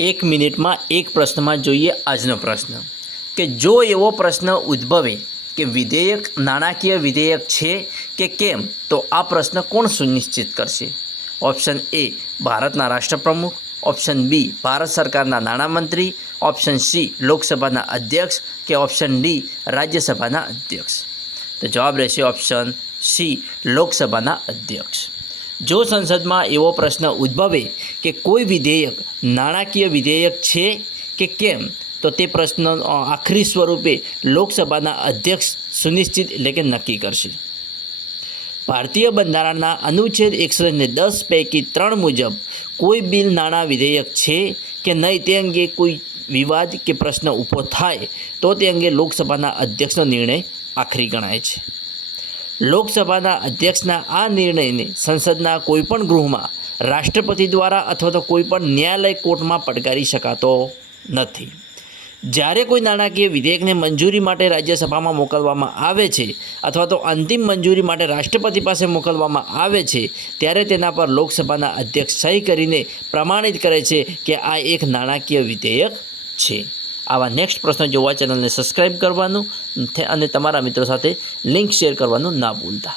એક મિનિટમાં એક પ્રશ્નમાં જોઈએ આજનો પ્રશ્ન કે જો એવો પ્રશ્ન ઉદ્ભવે કે વિધેયક નાણાકીય વિધેયક છે કે કેમ, તો આ પ્રશ્ન કોણ સુનિશ્ચિત કરશે? ઓપ્શન એ ભારતના રાષ્ટ્રપ્રમુખ, ઓપ્શન બી ભારત સરકારના નાણામંત્રી, ઓપ્શન સી લોકસભાના અધ્યક્ષ કે ઓપ્શન ડી રાજ્યસભાના અધ્યક્ષ. તો જવાબ રહેશે ઓપ્શન સી લોકસભાના અધ્યક્ષ. જો સંસદમાં એવો પ્રશ્ન ઉદ્ભવે કે કોઈ વિધેયક નાણાકીય વિધેયક છે કે કેમ, તો તે પ્રશ્ન આખરી સ્વરૂપે લોકસભાના અધ્યક્ષ સુનિશ્ચિત એટલે કે નક્કી કરશે. ભારતીય બંધારણના અનુચ્છેદ 110 પૈકી 3 મુજબ કોઈ બિલ નાણાં વિધેયક છે કે નહીં તે અંગે કોઈ વિવાદ કે પ્રશ્ન ઊભો થાય તો તે અંગે લોકસભાના અધ્યક્ષનો નિર્ણય આખરી ગણાય છે. લોકસભાના અધ્યક્ષના આ નિર્ણયને સંસદના કોઈપણ ગૃહમાં રાષ્ટ્રપતિ દ્વારા અથવા તો કોઈપણ ન્યાયાલય કોર્ટમાં પડકારી શકાતો નથી. જ્યારે કોઈ નાણાકીય વિધેયકને મંજૂરી માટે રાજ્યસભામાં મોકલવામાં આવે છે અથવા તો અંતિમ મંજૂરી માટે રાષ્ટ્રપતિ પાસે મોકલવામાં આવે છે, ત્યારે તેના પર લોકસભાના અધ્યક્ષ સહી કરીને પ્રમાણિત કરે છે કે આ એક નાણાકીય વિધેયક છે. આવા નેક્સ્ટ પ્રશ્ન જોવા ચેનલને સબસ્ક્રાઈબ કરવાનું અને તમારા મિત્રો સાથે લિંક શેર કરવાનું ના ભૂલતા.